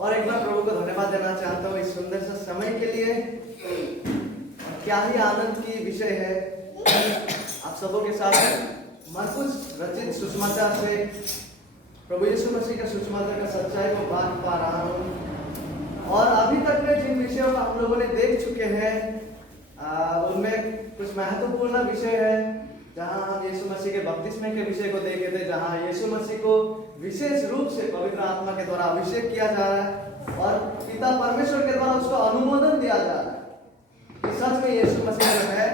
और एक बार प्रभु को धन्यवाद देना चाहता हूँ इस सुंदर सा समय के लिए। क्या ही आनंद की विषय है आप सबों के साथ मरकुस रचित सुसमाचार से प्रभु यीशु मसीह का सुसमाचार का सच्चाई को बांट पा रहा हूँ। और अभी तक में जिन विषयों का हम लोगों ने देख चुके हैं उनमें कुछ महत्वपूर्ण विषय है जहां हम यीशु मसीह के बपतिस्मे के विषय को देखे थे, जहां यीशु मसीह को विशेष रूप से पवित्र आत्मा के द्वारा अभिषेक किया जा रहा है और पिता परमेश्वर के द्वारा उसको अनुमोदन दिया जा रहा है कि सच में यीशु मसीह जो है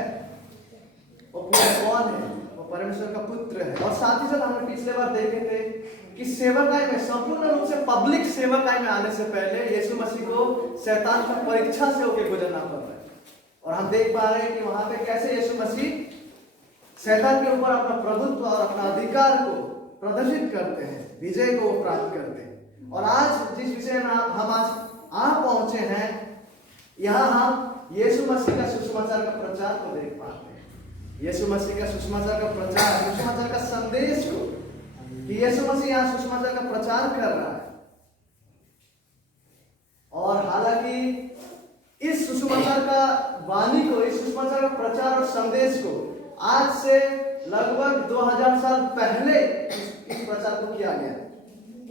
वो कौन है, वो परमेश्वर का पुत्र है। और साथ ही साथ हमने पिछले बार देखे थे कि सेवकाई में संपूर्ण रूप से पब्लिक सेवकाई में आने से पहले यीशु मसीह को शैतान की परीक्षा से होकर गुजरना पड़ रहा है। और हम देख पा रहे हैं कि वहां पे कैसे यीशु मसीह शैतान के ऊपर अपना प्रभुत्व और अपना अधिकार को प्रदर्शित करते हैं, विजय को प्राप्त करते हैं। और आज जिस विषय में हम आज आ पहुंचे हैं, यहाँ हम यीशु मसीह का सुसमाचार का प्रचार को देख पाते हैं। यीशु मसीह का सुसमाचार का प्रचार, सुसमाचार का संदेश को, कि यीशु मसीह यहाँ सुसमाचार का प्रचार कर रहा है। और हालांकि इस सुसमाचार का वाणी को, इस सुसमाचार का प्रचार और संदेश को आज से लगभग 2000 साल पहले इस प्रचार को किया गया।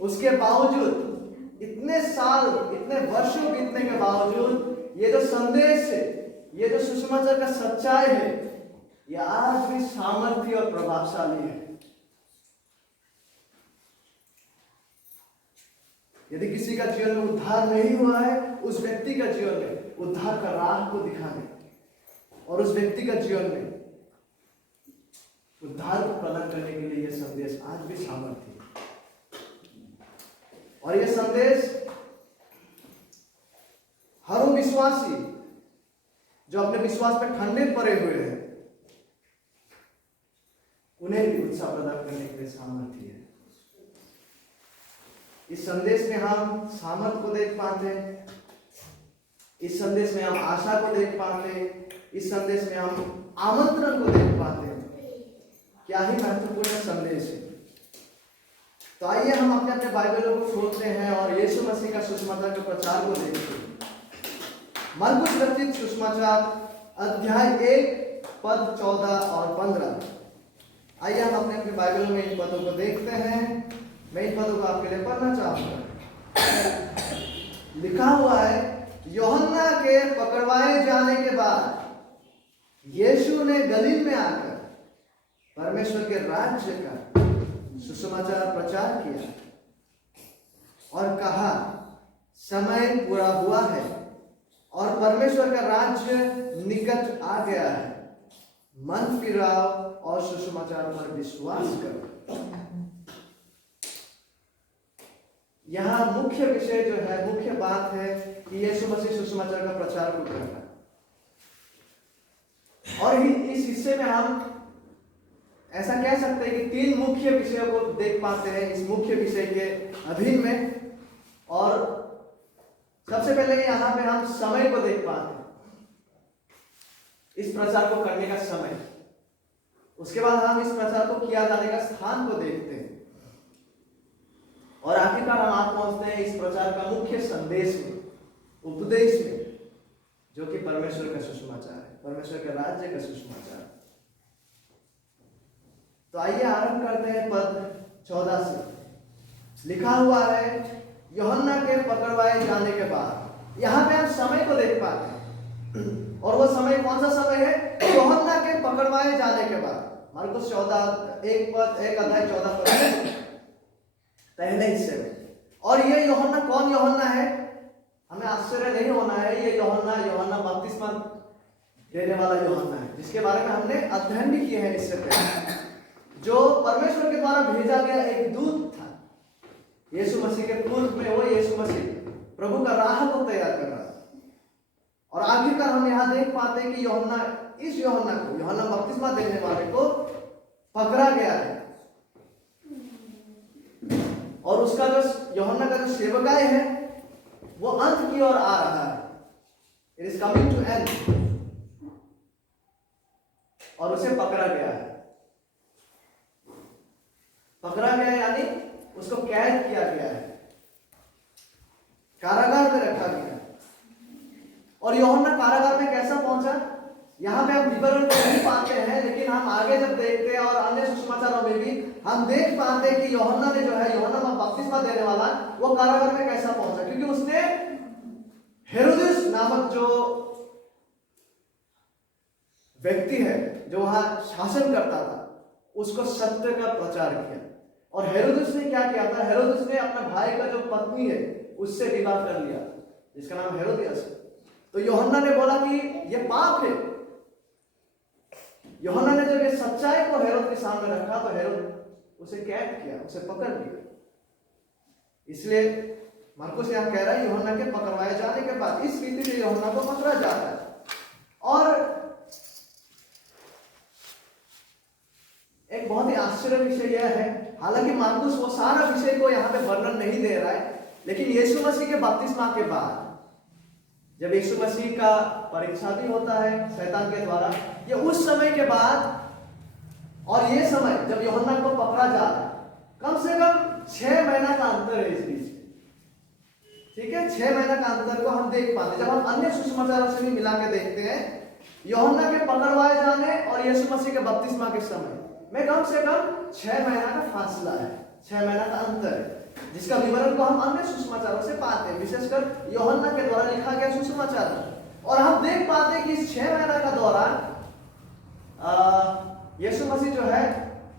उसके बावजूद इतने साल, इतने वर्षों बीतने के बावजूद ये जो संदेश है, ये जो सुसमाचार का सच्चाई है, ये आज भी सामर्थ्य और प्रभावशाली है। यदि किसी का जीवन में उद्धार नहीं हुआ है, उस व्यक्ति का जीवन में उद्धार का राह को दिखाने और उस व्यक्ति का जीवन में उद्धार को प्रदान करने के लिए यह संदेश आज भी सामर्थ्य है। और यह संदेश हर वो विश्वासी जो अपने विश्वास पर ठंडे पड़े हुए हैं, उन्हें भी उत्साह प्रदान करने के लिए सामर्थ्य है। इस संदेश में हम सामर्थ को देख पाते हैं, इस संदेश में हम आशा को देख पाते हैं, इस संदेश में हम आमंत्रण को देख पाते हैं। क्या ही महत्वपूर्ण संदेश है। तो आइए हम अपने अपने बाइबलों को खोलते हैं और यीशु मसीह का सुसमाचार के प्रचार को देखते हैं। मरकुस रचित सुसमाचार अध्याय 1 पद 14 और 15। आइए हम अपने अपने बाइबलों में इन पदों को देखते हैं। मैं इन पदों को आपके लिए पढ़ना चाहूंगा। लिखा हुआ है, यूहन्ना के पकड़वाए जाने के बाद यीशु ने गलील में आकर परमेश्वर के राज्य का सुसमाचार प्रचार किया और कहा, समय पूरा हुआ है और परमेश्वर का राज्य निकट आ गया है। मन फिराओ और सुसमाचार पर विश्वास करो। यहाँ मुख्य विषय जो है, मुख्य बात है कि यीशु मसीह सुसमाचार का प्रचार को करना। और इस हिस्से में हम ऐसा कह सकते हैं कि 3 मुख्य विषयों को देख पाते हैं इस मुख्य विषय के अधीन में। और सबसे पहले यहाँ पे हम समय को देख पाते हैं, इस प्रचार को करने का समय। उसके बाद हम इस प्रचार को किया जाने का स्थान को देखते हैं और आखिरकार हम आप पहुंचते हैं इस प्रचार का मुख्य संदेश में, उपदेश में, जो कि परमेश्वर का सुसमाचार है, परमेश्वर के राज्य का सुसमाचार। तो आइए आरंभ करते हैं पद 14 से। लिखा हुआ है, यूहन्ना के पकड़वाए जाने के बाद। यहाँ पे हम समय को देख पाते हैं और वो समय कौन सा समय है? यूहन्ना के पकड़वाए जाने के बाद। मरकुस 1 अध्याय 14 पद पहले हिस्से में। और ये यूहन्ना कौन यूहन्ना है? हमें आश्चर्य नहीं होना है। ये यूहन्ना बपतिस्मा देने वाला यूहन्ना है, जिसके बारे में हमने अध्ययन भी किए हैं इससे पहले, जो परमेश्वर के द्वारा भेजा गया एक दूत था यीशु मसीह के पूर्व में। वो यीशु मसीह प्रभु का राह को तैयार कर रहा था। और आखिरकार हम यहाँ देख पाते हैं कि इस यूहन्ना बपतिस्मा देने वाले को पकड़ा गया है और उसका जो यूहन्ना का जो सेवकाई है वो अंत की ओर आ रहा है। It is coming to end. और उसे पकड़ा गया है। पकड़ा गया यानी उसको कैद किया गया है। कारागार में रखा गया। और यूहन्ना कारागार में कैसा पहुंचा, यहाँ पे हम विवरण तो नहीं पाते हैं, लेकिन हम आगे जब देखते हैं और अन्य सुसमाचारों में भी हम देख पाते हैं कि यूहन्ना ने जो है, यूहन्ना बपतिस्मा देने वाला, वो कारागार में कैसा पहुंचा, क्योंकि उसने हेरोदेस नामक जो व्यक्ति है जो वहां शासन करता था, उसको सत्य का प्रचार किया। और हेरोदेस ने क्या किया था, हेरोदेस ने अपने भाई का जो पत्नी है उससे विवाह कर लिया, जिसका नाम हेरोदियास है। तो यूहन्ना ने बोला कि ये पाप है। यूहन्ना ने जब ये सच्चाई को हेरोद के सामने रखा तो हेरोद उसे कैद किया, उसे पकड़ लिया। इसलिए मरकुस यहां कह रहा है यूहन्ना के पकड़वाए जाने के बाद इस रीति से यूहन्ना को पकड़ा जाता है। और एक बहुत ही आश्चर्य विषय यह है, हालांकि मार्कुस वो सारा विषय को यहाँ पे वर्णन नहीं दे रहा है, लेकिन यीशु मसीह के बपतिस्मा के बाद जब यीशु मसीह का परीक्षा भी होता है शैतान के द्वारा, ये उस समय के बाद और ये समय जब यूहन्ना को पकड़ा जा रहा है, कम से कम 6 महीना का अंतर है इस बीच। ठीक है, 6 महीना का अंतर को हम देख पाते। जब हम अन्य सुसमाचारों से भी मिला के देखते हैं, यूहन्ना के पकड़वाए जाने और यीशु मसीह के बपतिस्मा के समय में कम से कम 6 महीना का फासला है, 6 महीना का अंतर है, जिसका विवरण को हम अन्य सुसमाचारों से पाते हैं, विशेषकर यूहन्ना के द्वारा लिखा गया सुसमाचार। और हम देख पाते हैं कि इस 6 महीना का दौरान यीशु मसीह जो है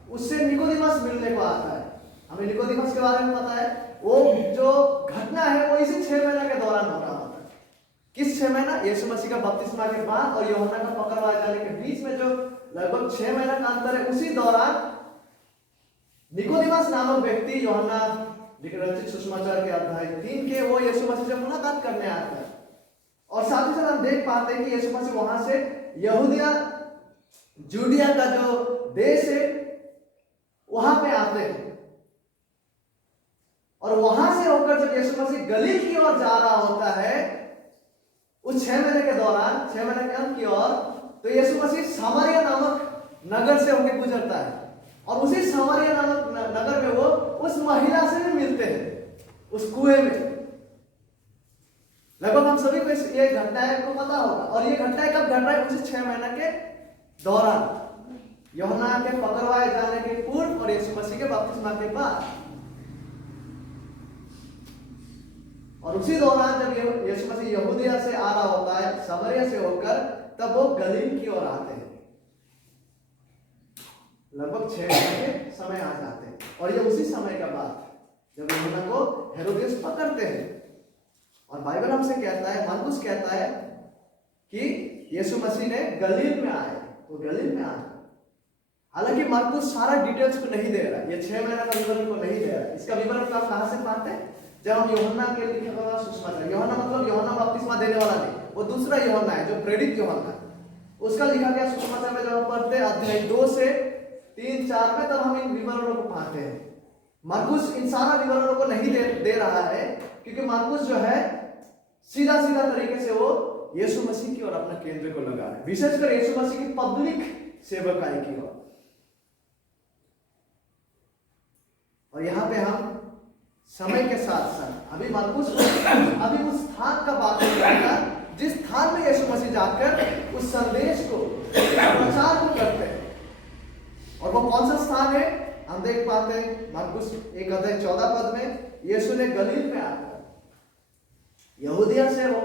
उससे निकोदेमस मिलने को आता है। हमें निकोदेमस के बारे में पता है, वो जो घटना है वो इसी 6 महीना के दौरान हो रहा होता है। किस 6 महीना, यीशु मसीह का बपतिस्मा के बाद और यूहन्ना का पकड़वाए जाने के बीच में जो लगभग 6 महीना का अंतर है, उसी दौरान निकोदेमस नामक व्यक्ति यूहन्ना रचित सुसमाचार के अध्याय 3 के वो यीशु मसीह से मुलाकात करने आता है। और साथ ही साथ हम देख पाते हैं कि यीशु मसीह वहां से यहूदिया जूडिया का जो देश है वहां पे आते हैं। और वहां से होकर जब यीशु मसीह गलील की ओर जा रहा होता है उस 6 महीने के दौरान, 6 महीने के अंत की ओर, तो यीशु मसीह सामरिया नामक नगर से होकर गुजरता है। और उसी सामरिया नामक नगर में वो उस महिला से भी मिलते हैं, उस कुएं में। लगभग हम सभी को ये घटनाएं को पता होगा। और ये घटनाएं कब घट रहा है, उसी 6 महीने के दौरान, यूहन्ना के पकड़वाए जाने के पूर्व और यीशु मसीह के बपतिस्मा के बाद। और उसी दौरान जब यीशु मसीह यहूदिया से आ रहा होता है, सामरिया से होकर, तब वो गलील की ओर आते हैं। लगभग 6 महीने के समय आ जाते हैं। और ये उसी समय का बात जब यूहन्ना को हेरोदेस पकड़ते हैं। और बाइबल हमसे कहता है, मार्कुस कहता है कि यीशु मसीह ने गलील में आए, तो गलील में आए। हालांकि मार्कुस सारा डिटेल्स को नहीं दे रहा है, ये 6 महीना का विवरण को नहीं दे रहा है। इसका विवरण तो आप कहां से पाते हैं, जब हम यूहन्ना के लिखे हुआ सुसमाचार, यूहन्ना मतलब यूहन्ना बपतिस्मा देने वाला नहीं, वो दूसरा यूहन्ना है जो प्रेरित यूहन्ना, उसका लिखा गया सुसमाचार में जब हम पढ़ते हैं अध्याय 2 से 3-4 में, तब हम इन विवरणों को पाते हैं। मार्कुस इन सारा विवरणों को नहीं दे रहा है, क्योंकि मार्कुस जो है सीधा तरीके से वो यीशु मसीह की ओर अपना केंद्र को लगा है, विशेषकर यीशु मसीह की पब्लिक सेवकाई की ओर। और यहाँ पे हम समय के साथ साथ अभी मार्कुस अभी उस स्थान का बात कर रहा था जिस स्थान में यीशु मसीह जाकर उस संदेश को, प्रचार को करते हैं। और वो कौन सा स्थान है, हम देख पाते हैं मार्कुस 1:14 में, यीशु ने गलील में आकर, यहूदिया से हो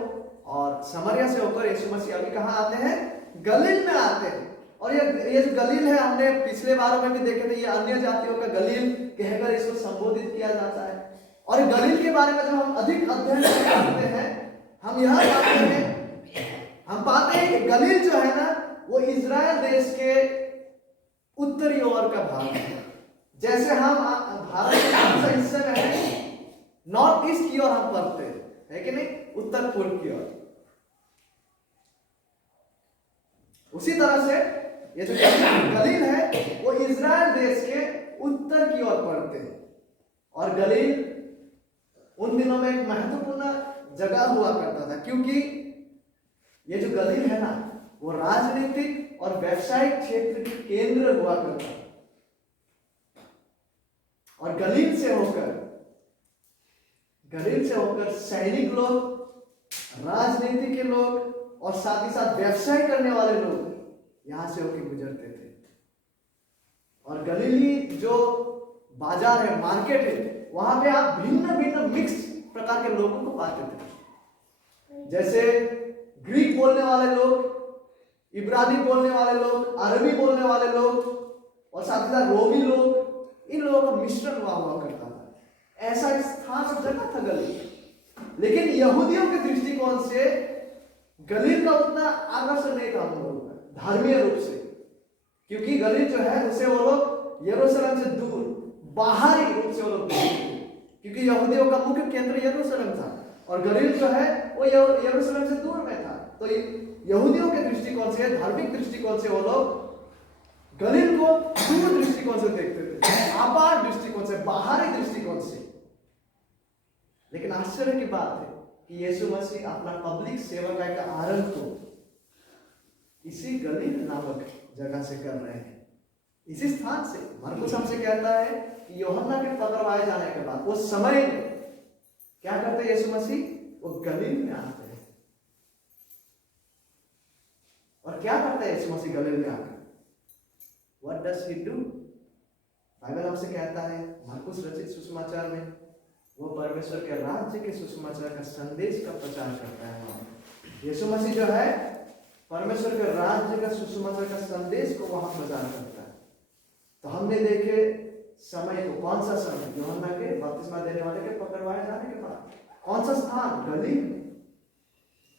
और समरिया से होकर यीशु मसीह अभी कहां आते हैं, गलील में आते हैं। और ये जो गलील है, हमने पिछले बारों में भी देखे थे, ये अन्य जातियों का गलील कहकर इसको संबोधित किया जाता है। और गलील के बारे में जब हम अधिक अध्ययन करते हैं, हम यह पाते हैं कि गलील जो है ना, वो इजराइल देश के उत्तरी ओर का भाग है। जैसे हम भारत के कौन सा हिस्से में है, नॉर्थ ईस्ट की ओर हम पढ़ते हैं, है कि नहीं, उत्तर पूर्व की ओर। उसी तरह से ये जो गलील है वो इजराइल देश के उत्तर की ओर पड़ते हैं। और गलील उन दिनों में एक महत्वपूर्ण जगह हुआ करता था, क्योंकि ये जो गलील है ना, वो राजनीतिक और व्यावसायिक क्षेत्र के केंद्र हुआ करता था। और गलील से होकर गलील से होकर सैनिक लोग, राजनीति के लोग और साथ ही साथ व्यवसाय करने वाले लोग यहां से होकर गुजरते थे। और गलीली जो बाजार है, मार्केट है, वहां पे आप भिन्न भिन्न मिक्स प्रकार के लोगों को पाते थे। जैसे ग्रीक बोलने वाले लोग, इब्रानी बोलने वाले लोग, अरबी बोलने वाले लोग और साथ ही साथ रोमी लोग, इन लोगों का मिश्रण हुआ करता था। ऐसा स्थान और जगह था गलील। लेकिन यहूदियों के दृष्टिकोण से गलील का उतना आकर्षण नहीं था उन लोगों का धार्मिक रूप से, क्योंकि गलील जो है उसे वो लोग यरूशलेम से दूर बाहरी रूप से वो लोग, क्योंकि यहूदियों का मुख्य केंद्र यरूशलेम था और गलील जो है वो यरूशलेम से दूर में था। तो यहूदियों के दृष्टिकोण से, धार्मिक दृष्टिकोण से वो लोग गलील को दूर दृष्टिकोण से देखते थे, आपार दृष्टिकोण से, बाहरी दृष्टिकोण से। लेकिन आश्चर्य की बात है कि यीशु मसीह अपना पब्लिक सेवकाई का आरंभ तो इसी गलील नामक जगह से कर रहे हैं, इसी स्थान से। मरकुस हमसे कहता है कि यूहन्ना के पकड़वाए जाने के बाद वो समय में क्या करते हैं यीशु मसीह? वो गलील में आते हैं। और क्या करते हैं यीशु मसीह गलील में आकर? What does he do? Bible हमसे कहता है मरकुस रचित सुसमाचार में वो परमेश्वर के राज्य के सुसमाचार का संदेश का प्रचार करता है। यीशु मसीह जो है परमेश्वर के राज्य का सुसमाचार का संदेश को वहां प्रचार करता है। तो हमने देखे समय को, कौन सा समय? यूहन्ना के बपतिस्मा देने वाले के पकड़वाए जाने के बाद। कौन सा स्थान? गलील में।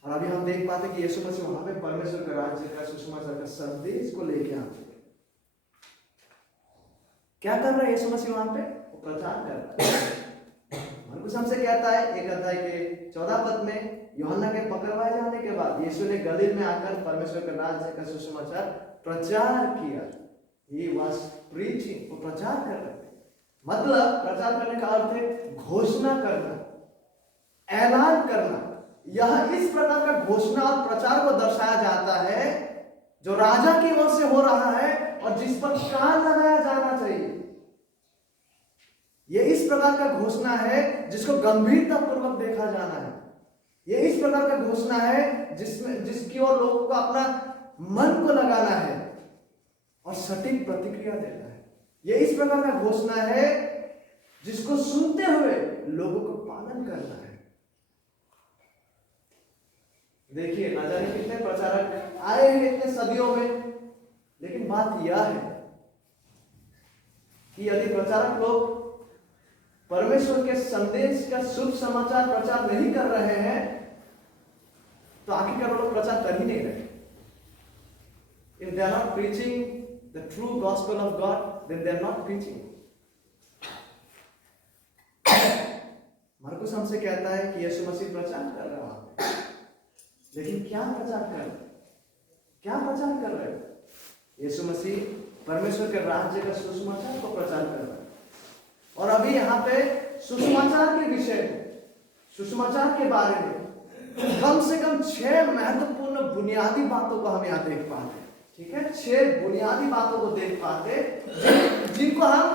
और अभी हम देख पाते कि यीशु मसीह वहां पे परमेश्वर के राज्य का सुसमाचार का संदेश को लेके आते हैं। क्या कर रहा है यीशु मसीह वहां पे? वो प्रचार कर रहा है। मरकुस हमसे कहता है एक अध्याय के 14 पद में, यूहन्ना के पकड़वाए जाने के बाद यीशु ने गलील में आकर परमेश्वर के राज्य का सुसमाचार प्रचार किया। He was preaching, वो प्रचार कर रहे थे। मतलब प्रचार करने का अर्थ है घोषणा करना, ऐलान करना। यह इस प्रकार का घोषणा और प्रचार को दर्शाया जाता है जो राजा की ओर से हो रहा है और जिस पर कान लगाया जाना चाहिए। यह इस प्रकार का घोषणा है जिसको गंभीरता पूर्वक देखा जाना है। यह इस प्रकार का घोषणा है जिसकी ओर लोगों को अपना मन को लगाना है और सटीक प्रतिक्रिया देना है। यह इस प्रकार का घोषणा है जिसको सुनते हुए लोगों को पालन करना है। देखिए न जाने कितने प्रचारक आए हैं इतने सदियों में, लेकिन बात यह है कि यदि प्रचारक लोग परमेश्वर के संदेश का शुभ समाचार प्रचार नहीं कर रहे हैं तो आखिरकार लोग प्रचार कर ही नहीं रहे। If they are not preaching the true gospel of God, then they are not preaching. मरकुस हमसे कहता है कि यीशु मसीह प्रचार कर रहा है, लेकिन क्या प्रचार कर रहे? क्या प्रचार कर रहे? यीशु मसीह परमेश्वर के राज्य का सुसमाचार को प्रचार कर रहा है। और अभी यहाँ पे सुसमाचार के विषय में, सुसमाचार के बारे में कम से कम 6 महत्वपूर्ण बुनियादी बातों को हम यहाँ देख पाते हैं। ठीक है, 6 बुनियादी बातों को देख पाते जिनको हम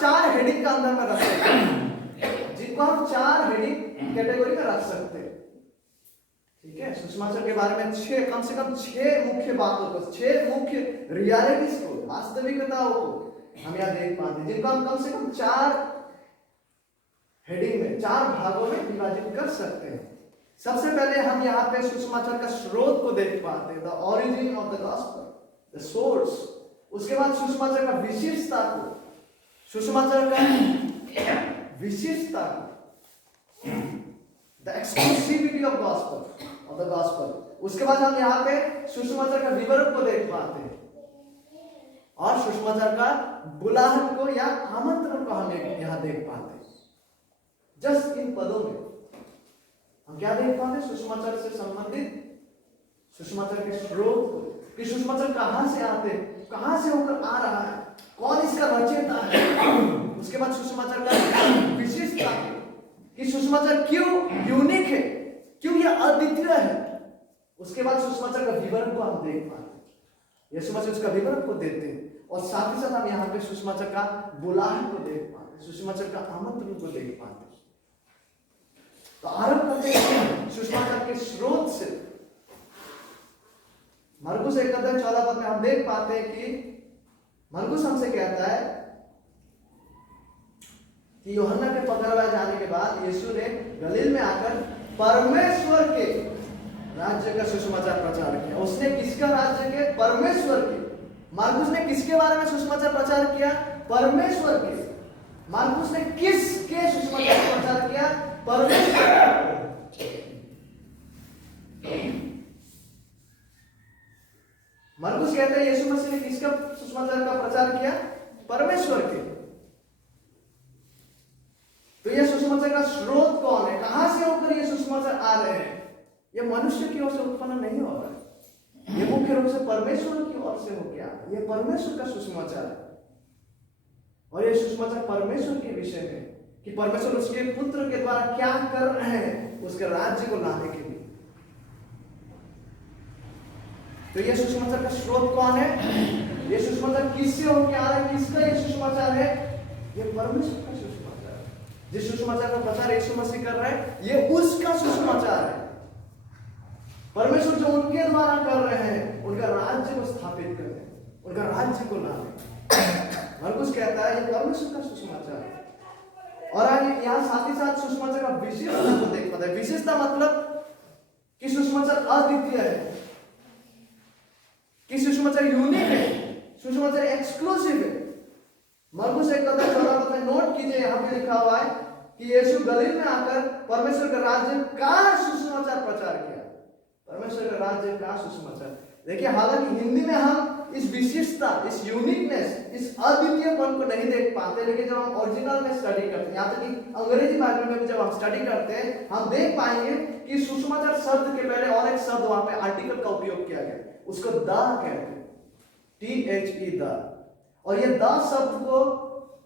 चार हेडिंग का अंदर में रख सकते हैं, जिनको हम 4 हेडिंग कैटेगरी में रख सकते हैं। ठीक है, सुसमाचार के बारे में कम से कम 6 मुख्य बातों को, 6 मुख्य रियलिटीज को, वास्तविकताओं को हम यहाँ देख पाते हैं, जिनको हम कम से कम 4 हेडिंग में, 4 भागों में विभाजित कर सकते हैं। सबसे पहले हम यहाँ पे सुसमाचार का स्रोत को देख पाते हैं, the origin of the gospel, the source. उसके बाद सुसमाचार का विशेषता को, सुसमाचार का विशेषता को, the exclusivity of gospel, of the gospel. उसके बाद हम यहाँ पे सुसमाचार का विवरण को देख पाते हैं और सुसमाचार का बुलाहट को या आमंत्रण को हम यहाँ देख पाते हैं। जस्ट इन पदों में हम क्या देख पाते हैं? सुसमाचार से संबंधित सुसमाचार के स्रोत को, कि सुसमाचार कहां से आते, कहां से होकर आ रहा है, कौन इसका रचयिता है। उसके बाद सुसमाचार का विशेषता कि सुसमाचार क्यों यूनिक है, क्यों यह अद्वितीय है। उसके बाद सुसमाचार का विवरण को हम देख पाते हैं, यीशु मसीह उसका विवरण को देते हैं। और साथ ही साथ हम यहाँ पे सुसमाचार का बुलाहट को देख पाते हैं, सुसमाचार का आमंत्रण को देख पाते हैं। तो आरंभ करते हैं सुसमाचार के स्रोत से। मरकुस 1:14 में हम देख पाते हैं कि मरकुस हमसे कहता है कि यूहन्ना के पकड़वाए जाने के बाद यीशु ने गलील में आकर परमेश्वर के राज्य का सुसमाचार प्रचार किया। उसने किसका राज्य के? परमेश्वर के। मार्कुस ने किसके बारे में सुसमाचार प्रचार किया? परमेश्वर के। मार्कुस ने किसके सुसमाचार प्रचार किया? परमेश्वर। मार्कुस कहते हैं यीशु मसीह ने किसका सुसमाचार का प्रचार किया? परमेश्वर के। तो यह सुसमाचार का स्रोत कौन है? कहां से होकर ये सुसमाचार आ रहे हैं? ये मनुष्य की ओर से उत्पन्न नहीं हो रहा है, ये मुख्य रूप से परमेश्वर की ओर से हो गया। ये परमेश्वर का सुसमाचार है और ये सुसमाचार परमेश्वर के विषय में कि परमेश्वर उसके पुत्र के द्वारा क्या कर रहे हैं उसके राज्य को लाने के लिए। तो ये सुसमाचार का स्रोत कौन है? ये सुसमाचार किससे होकर आ रहा है? किसका ये सुसमाचार है? ये परमेश्वर का सुसमाचार है। जिस सुसमाचार का प्रचार यीशु मसीह कर रहे हैं ये उसका सुसमाचार है। परमेश्वर जो उनके द्वारा कर रहे हैं उनका राज्य को स्थापित करने, उनका राज्य को लाने। मरकुस कहता है ये परमेश्वर का सुसमाचार है। और आज यहाँ साथ ही साथ सुसमाचार का विशेषता को देख पाते हैं। विशेषता मतलब कि सुसमाचार अद्वितीय है, कि सुसमाचार यूनिक है, सुसमाचार एक्सक्लूसिव है। मरकुस 1:14 में नोट कीजिए, यहाँ पे लिखा हुआ है कि यीशु गलील में आकर परमेश्वर के राज्य का सुसमाचार प्रचार किया। परमेश्वर का राज्य का सुसमाचार। देखिए, हालांकि हिंदी में हम इस विशिष्टता, इस यूनिकनेस, इस अद्वितीयपन को नहीं देख पाते, लेकिन जब हम ओरिजिनल में स्टडी करते हैं, यहाँ तक कि अंग्रेजी बाइबल में भी जब हम स्टडी करते हैं, हम देख पाएंगे कि सुसमाचार शब्द के पहले और एक शब्द वहां पे आर्टिकल का उपयोग किया गया, उसको द कहते हैं, THE द। और ये द शब्द को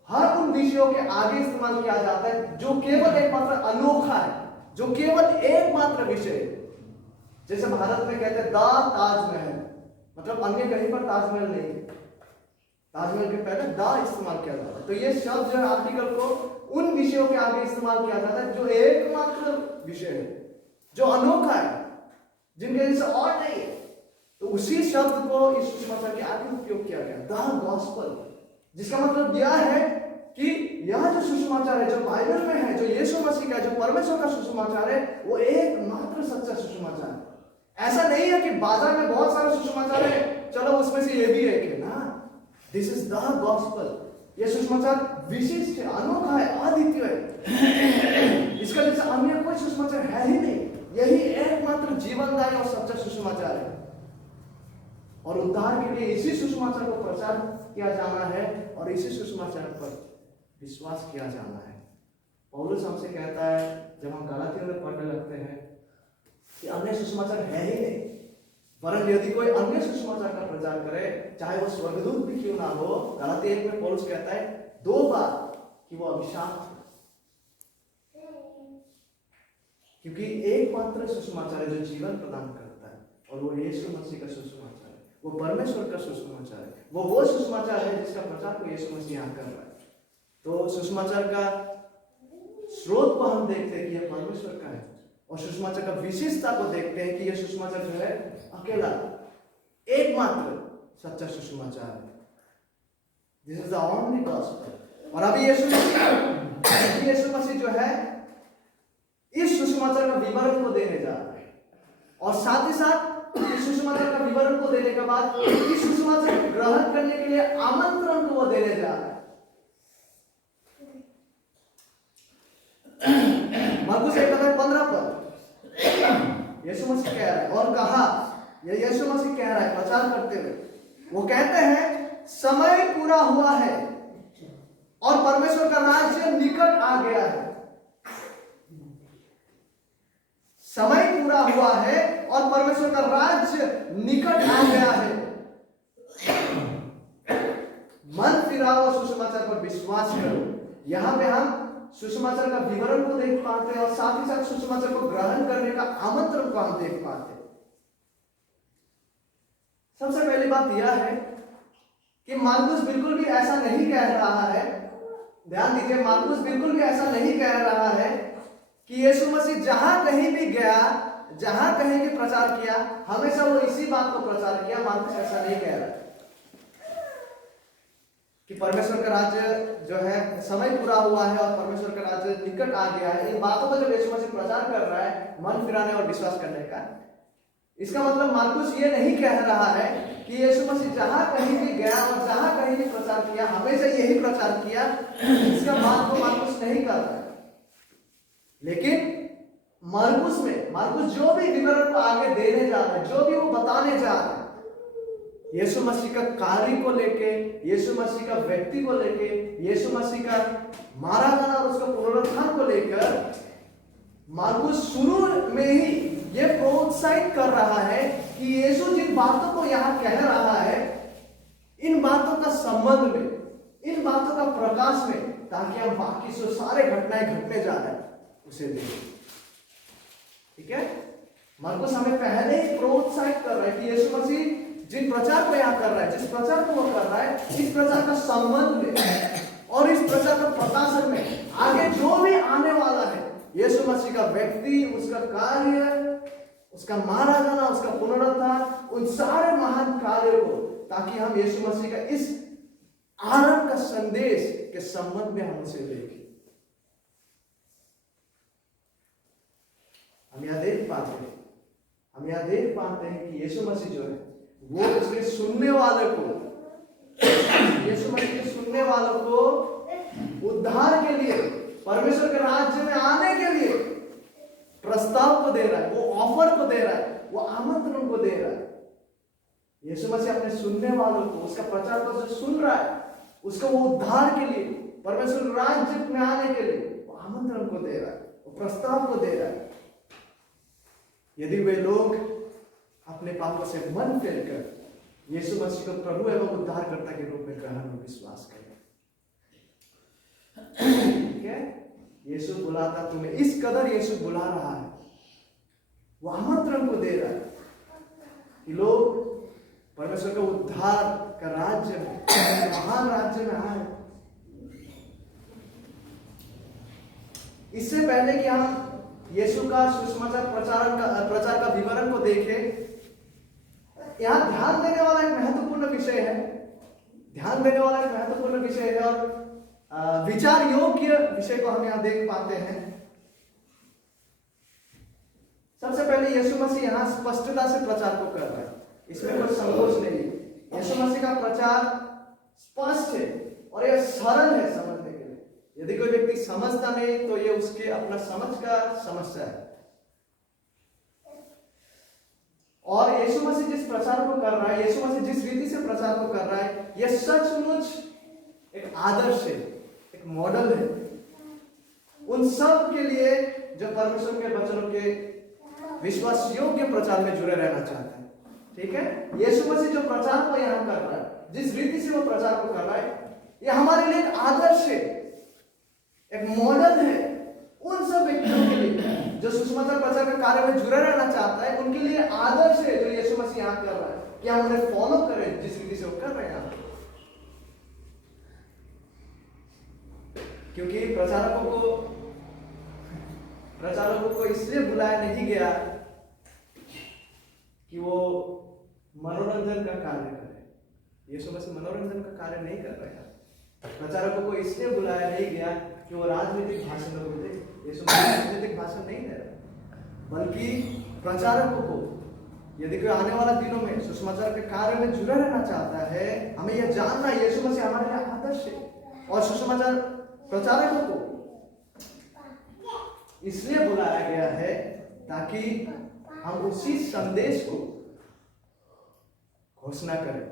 हर उन विषयों के आगे इस्तेमाल किया जाता है जो केवल एकमात्र अनोखा है, जो केवल एकमात्र विषय है। जैसे भारत में कहते हैं द ताजमहल, मतलब अन्य कहीं पर ताजमहल नहीं है, ताजमहल के पहले द इस्तेमाल किया जाता है। तो ये शब्द जो है आर्टिकल को उन विषयों के आगे इस्तेमाल किया जाता है जो एकमात्र विषय है, जो अनोखा है, जिनके जैसे और नहीं है। तो उसी शब्द को इस सुसमाचार के आगे उपयोग किया गया, द गॉस्पेल, जिसका मतलब यह है कि यह जो सुसमाचार है, जो बाइबल में है, जो यीशु मसीह का, जो परमेश्वर का सुसमाचार है, वो एकमात्र सच्चा सुसमाचार है। ऐसा नहीं है कि बाजार में बहुत सारे सुसमाचार है, चलो उसमें से ये भी एक है ना। This is the gospel. ये सुसमाचार विशिष्ट है, अनोखा है, अद्वितीय है। इसका जैसे अन्य कोई सुसमाचार है ही नहीं। यही एकमात्र जीवनदायी और सच्चा सुसमाचार है। और उद्धार के लिए इसी सुसमाचार को प्रचार किया जाना है और इसी सुसमाचार पर विश्वास किया जाना है। पौलुस हमसे कहता है जब हम गलातियों में पढ़ने लगते हैं कि अन्य सुसमाचार है ही नहीं, वरन यदि कोई अन्य सुसमाचार का प्रचार करे, चाहे वो स्वर्गदूत भी क्यों ना हो, गलातियों 1 में पौलुस कहता है 2 बार कि वो अभिशाप है, क्योंकि एकमात्र सुसमाचार है जो जीवन प्रदान करता है, और वो यीशु मसीह का सुसमाचार है, वो परमेश्वर का सुसमाचार है, वो सुसमाचार है जिसका प्रचार को यीशु मसीह यहाँ कर रहा है। तो सुसमाचार का स्रोत को हम देखते हैं कि यह परमेश्वर का है, और सुसमाचार का विशेषता को देखते हैं कि यह सुसमाचार जो है अकेला एकमात्र सच्चा सुसमाचार है। This is the only gospel. और अभी यीशु मसीह जो है इस सुसमाचार का विवरण को देने जा रहा है, और साथ ही साथ इस सुसमाचार का विवरण को देने के बाद इस सुसमाचार को ग्रहण करने के लिए आमंत्रण को वो देने जा रहा है। मरकुस 1:15 पर यीशु मसीह कह रहा है, और कहा, यह यीशु मसीह कह रहा है प्रचार करते हुए, वो कहते हैं समय पूरा हुआ है और परमेश्वर का राज्य निकट आ गया है। समय पूरा हुआ है और परमेश्वर का राज्य निकट आ गया है। मन फिराओ और सुसमाचार पर विश्वास करो। यहां पे हम सुसमाचार का विवरण को देख पाते हैं और साथ ही साथ सुसमाचार को ग्रहण करने का आमंत्रण को हम देख पाते हैं। सबसे पहली बात यह है कि मार्कुस बिल्कुल भी ऐसा नहीं कह रहा है, ध्यान दीजिए, मार्कुस बिल्कुल भी ऐसा नहीं कह रहा है कि यीशु मसीह जहां कहीं भी गया, जहां कहीं भी प्रचार किया, हमेशा वो इसी बात को प्रचार किया। मार्कुस ऐसा नहीं कह रहा कि परमेश्वर का राज्य जो है समय पूरा हुआ है और परमेश्वर का राज्य निकट आ गया है। इन बातों का जब यीशु मसीह प्रचार कर रहा है मन फिराने और विश्वास करने का, इसका मतलब मार्कुस ये नहीं कह रहा है कि यीशु मसीह जहां कहीं भी गया और जहां कहीं भी प्रचार किया हमेशा यही प्रचार किया। इसका बात को मार्कुस नहीं कर रहा है। लेकिन मार्कुस जो भी विवरण को आगे देने जा रहा है, जो भी वो बताने जा रहा है, यीशु मसीह का कार्य को लेके, यीशु मसीह का व्यक्ति को लेके, यीशु मसीह का मारा जाना और उसका पुनरुत्थान को लेकर मार्कुस शुरू में ही ये प्रोत्साहित कर रहा है कि यीशु जिन बातों को यहां कह रहा है, इन बातों का संबंध में, इन बातों का प्रकाश में, ताकि हम बाकी जो सारे घटनाएं घटने जा रहे हैं उसे देखें। ठीक है, मार्कुस हमें पहले ही प्रोत्साहित कर रहा है कि यीशु मसीह जिन प्रचार को यहां कर रहा है, जिस प्रचार को वो कर रहा है, इस प्रचार का संबंध में और इस प्रचार का प्रकाशन में आगे जो भी आने वाला है, यीशु मसीह का व्यक्ति, उसका कार्य, उसका मारा जाना, उसका पुनरुत्थान, उन सारे महान कार्यों को, ताकि हम यीशु मसीह का इस आरंभ का संदेश के संबंध में हम उसे देखें। हम यहां देख पाते हैं कि यीशु मसीह जो है वो उसके सुनने वाले को, यीशु मसीह के सुनने वालों को उद्धार के लिए, परमेश्वर के राज्य में आने के लिए प्रस्ताव को दे रहा है, वो ऑफर को दे रहा है, वो आमंत्रण को दे रहा है। यीशु मसीह अपने सुनने वालों को, उसका प्रचार को जो सुन रहा है, उसको वो उद्धार के लिए, परमेश्वर राज्य में आने के लिए वो आमंत्रण को दे रहा है, वो प्रस्ताव को दे रहा है। यदि वे लोग अपने पापों से मन फेरकर यीशु मसीह को प्रभु एवं उद्धारकर्ता के रूप में ग्रहण और विश्वास करें। ठीक है, यीशु बुलाता, तुम्हें इस कदर यीशु बुला रहा है, वो आमंत्रण को दे रहा है कि लोग परमेश्वर के उद्धार का राज्य में, महान राज्य में आए। इससे पहले कि हम यीशु का सुसमाचार प्रचार का विवरण को देखें, यहां ध्यान देने वाला एक महत्वपूर्ण विषय है, और विचार योग्य विषय को हम यहां देख पाते हैं। सबसे पहले यीशु मसीह यहां स्पष्टता से प्रचार को कर रहा है, इसमें कोई संकोच नहीं है। यीशु मसीह का प्रचार स्पष्ट है और यह सरल है समझने के लिए। यदि कोई व्यक्ति समझता नहीं तो यह उसके अपना समझ का समस्या है। और यीशु मसीह जिस प्रचार को कर रहा है, यीशु मसीह जिस रीति से प्रचार को कर रहा है, यह सचमुच एक आदर्श है, एक मॉडल है उन सब के लिए जो परमेश्वर के वचनों के विश्वास योग्य प्रचार में जुड़े रहना चाहते हैं। ठीक है, यीशु मसीह जो प्रचार को यहां कर रहा है, जिस रीति से वो प्रचार को कर रहा है, यह हमारे लिए एक आदर्श है, एक मॉडल है उन सब व्यक्तियों के लिए जो सुसमाचार प्रचार के कार्य में जुड़े रहना चाहता है। उनके लिए आदर्श है जो यीशु मसीह यहां कर रहा है कि हम उन्हें फॉलो करें जिस रीति से वो कर रहे हैं। क्योंकि प्रचारकों को इसलिए बुलाया नहीं गया कि वो मनोरंजन का कार्य करे। यीशु मसीह मनोरंजन का कार्य नहीं कर रहे हैं। प्रचारकों को इसलिए बुलाया नहीं गया कि वो राजनीतिक भाषण दे। यीशु मसीह राजनीतिक भाषण नहीं दे रहे, बल्कि प्रचारकों को, यदि कोई आने वाला दिनों में सुसमाचार के कार्य में जुड़ा रहना चाहता है, हमें यह जानना है यीशु मसीह हमारे लिए आदर्श है। और सुसमाचार प्रचारकों को इसलिए बुलाया गया है ताकि हम उसी संदेश को घोषणा करें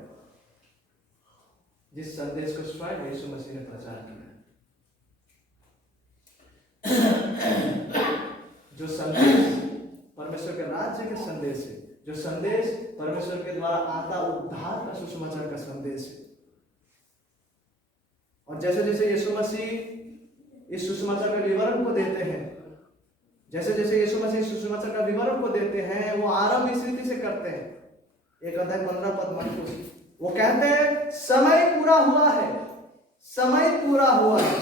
जिस संदेश को स्वयं यीशु मसीह ने प्रचार किया। जो संदेश परमेश्वर के राज्य के संदेश है, जो संदेश परमेश्वर के द्वारा आता उद्धार का सुसमाचार का संदेश है। और जैसे जैसे यीशु मसीह इस सुसमाचार के विवरण को देते हैं, जैसे जैसे यीशु मसीह सुसमाचार का विवरण को देते हैं, वो आरंभ इस रीति से करते हैं। 1:15 मरकुस, वो कहते हैं समय पूरा हुआ है, समय पूरा हुआ है।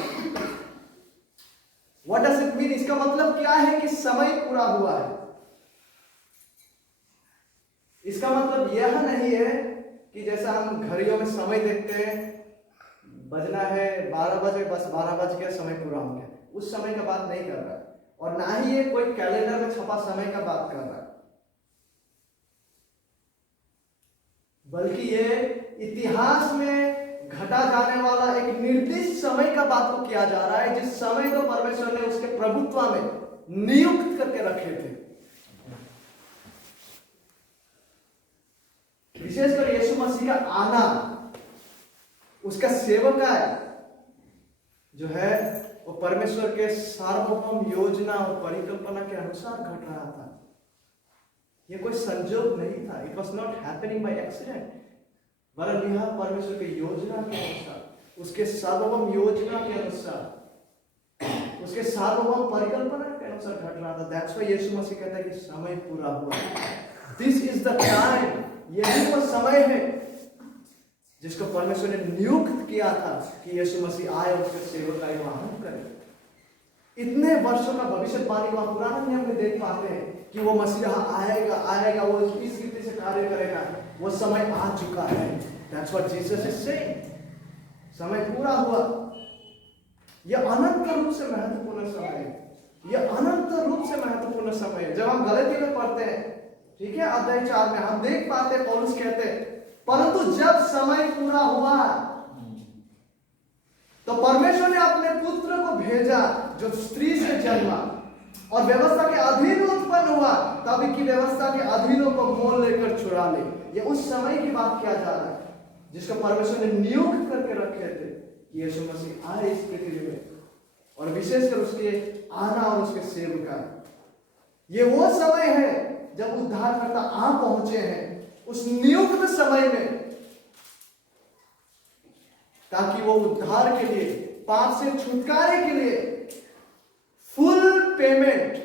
What does it mean? इसका मतलब क्या है कि समय पूरा हुआ है? इसका मतलब यह नहीं है कि जैसा हम घड़ियों में समय देखते हैं, बजना है 12 बजे, बस 12 बज गया, समय पूरा हो गया। उस समय का बात नहीं कर रहा है, और ना ही ये कोई कैलेंडर में छपा समय का बात कर रहा है, बल्कि ये इतिहास में घटा जाने वाला एक निर्दिष्ट समय का बात को किया जा रहा है, जिस समय को परमेश्वर ने उसके प्रभुत्व में नियुक्त करके रखे थे। विशेषकर यीशु मसीह का आना, उसका सेवकाय जो है वो परमेश्वर के सार्वभौम योजना और परिकल्पना के अनुसार घट रहा था। यह कोई संजोग नहीं था। It was not happening by accident, वरन यह परमेश्वर की योजना के अनुसार, उसके सार्वभौम योजना के अनुसार, उसके सार्वभौम परिकल्पना के अनुसार घट रहा था। दैट्स व्हाई यीशु मसीह कहता है कि समय पूरा हुआ। दिस इज द टाइम, यही वो समय है जिसको परमेश्वर ने नियुक्त किया था कि यीशु मसीह आए और उसके सेवकाई वहां करें। इतने वर्षों का भविष्यवाणी को हम पुराने नियम में देख पाते हैं कि वो मसीह आएगा, वो इस रीति से कार्य करेगा। वो समय आ चुका है। That's what Jesus is saying. समय पूरा हुआ। यह अनंत रूप से महत्वपूर्ण समय है। यह अनंत रूप से महत्वपूर्ण समय है। जब हम गलती में पढ़ते हैं, ठीक है, अध्याय 4 में हम देख पाते हैं, पौलुस कहते हैं, परंतु जब समय पूरा हुआ तो परमेश्वर ने अपने पुत्र को भेजा जो स्त्री से जन्मा और व्यवस्था के अधीन उत्पन्न हुआ, तब की व्यवस्था के अधीनों को मोल लेकर छुड़ा ले। ये उस समय की बात किया जा रहा है जिसको परमेश्वर ने नियुक्त करके रखे थे कि यीशु मसीह आए इस पृथ्वी में, और विशेषकर उसके आना और उसके सेवका। ये वो समय है जब उद्धारकर्ता आ पहुंचे हैं उस नियुक्त समय में, ताकि वो उद्धार के लिए, पाप से छुटकारे के लिए फुल पेमेंट,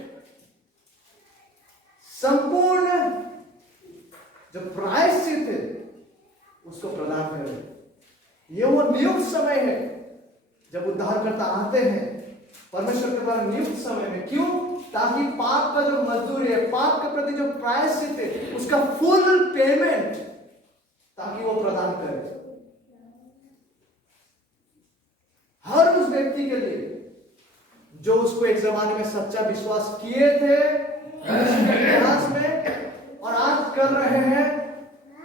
संपूर्ण जो प्रायश्चित है उसको प्रदान करें। ये वो नियुक्त समय है जब उद्धारकर्ता आते हैं परमेश्वर के द्वारा नियुक्त समय में। क्यों? ताकि पाप का जो मजदूरी है, पाप के प्रति जो प्रायश्चित है, उसका फुल पेमेंट ताकि वो प्रदान करे हर उस व्यक्ति के लिए जो उसको एक जमाने में सच्चा विश्वास किए थे इतिहास में, और आज कर रहे हैं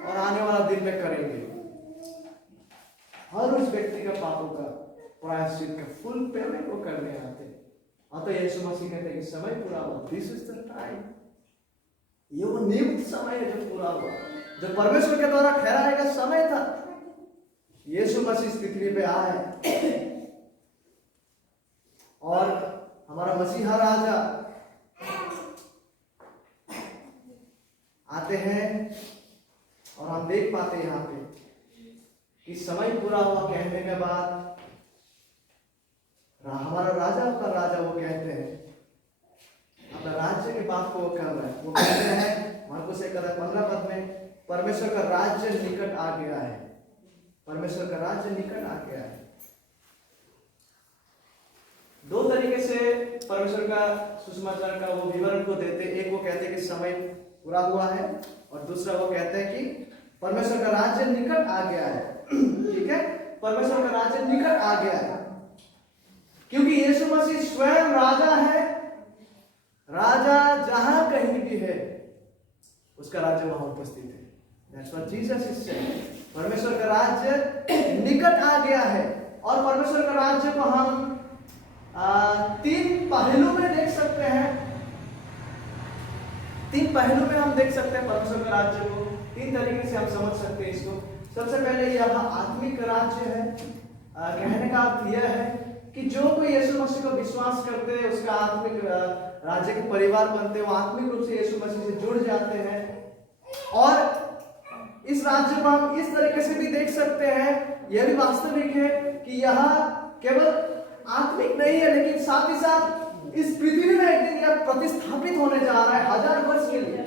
और आने वाला दिन में करेंगे। हर उस व्यक्ति का पापों का प्रायश्चित का फुल पेमेंट वो करने आते हैं। अतः यीशु मसीह कहते हैं कि समय पूरा हुआ। This is the time. ये वो नियुक्त समय है जो पूरा हुआ, जो परमेश्वर के द्वारा ठहराया गया समय था। यीशु मसीह इस पृथ्वी पे आए और हमारा मसीहा राजा आते हैं, और हम देख पाते हैं यहाँ पे कि समय पूरा हुआ कहने के बाद हमारा राजा का राजा वो कहते हैं, अपना राज्य की बात को वो कर रहे हैं। वो कहते हैं मार्कुस 15 में, परमेश्वर का राज्य निकट आ गया है। परमेश्वर का राज्य निकट आ गया है। दो तरीके से परमेश्वर का सुसमाचार का वो विवरण को देते। एक वो कहते हैं कि समय पूरा हुआ है, और दूसरा वो कहते हैं कि परमेश्वर का राज्य निकट आ गया है। ठीक है, परमेश्वर का राज्य निकट आ गया है क्योंकि यीशु मसीह स्वयं राजा है। राजा जहां कहीं भी है उसका राज्य वहां उपस्थित है। That's what Jesus is saying. परमेश्वर का राज्य निकट आ गया है, और परमेश्वर का राज्य को हम 3 पहलू में देख सकते हैं। 3 पहलू में हम देख सकते हैं परमेश्वर का राज्य को। 3 तरीके से हम समझ सकते हैं इसको। सबसे पहले यह आत्मिक राज्य है। कहने का अर्थ यह है कि जो कोई यीशु मसीह को विश्वास करते हैं उसका आत्मिक राज्य के परिवार बनते हैं, वो आत्मिक रूप से यीशु मसीह से जुड़ जाते हैं। और इस राज्य को हम इस तरीके से भी देख सकते हैं, यह भी वास्तविक है कि यह केवल आत्मिक नहीं है, लेकिन साथ ही साथ इस पृथ्वी में एक दिन यह प्रतिस्थापित होने जा रहा है 1000 वर्ष के लिए।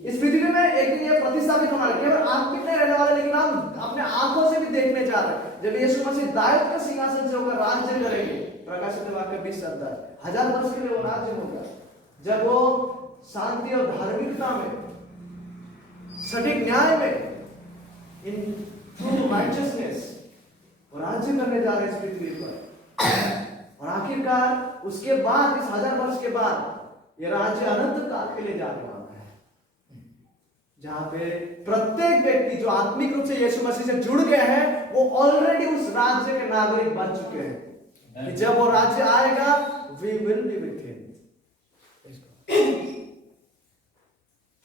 इस पृथ्वी में एक दिन यह प्रतिस्थापित होना है। केवल आत्मिक नहीं रहने वाला, लेकिन हम अपने आंखों से भी देखने जा रहे हैं जब यीशु मसीह दाऊद के सिंहासन से होकर राज्य करेंगे, प्रकाशित वाक्य 20 अध्याय, 1000 वर्ष के लिए वो राज्य होगा जब वो शांति और धार्मिकता में, सटीक न्याय में, इन ट्रू राइचियसनेस वो राज्य करने जा रहे हैं इस पृथ्वी पर। और आखिरकार उसके बाद, इस 1000 वर्ष के बाद ये राज्य अनंत काल के लिए जाने वाला है, जहां पे प्रत्येक व्यक्ति जो आत्मिक रूप से यीशु मसीह से जुड़ गए हैं वो ऑलरेडी उस राज्य के नागरिक बन चुके हैं। कि जब वो राज्य आएगा, we will be with him,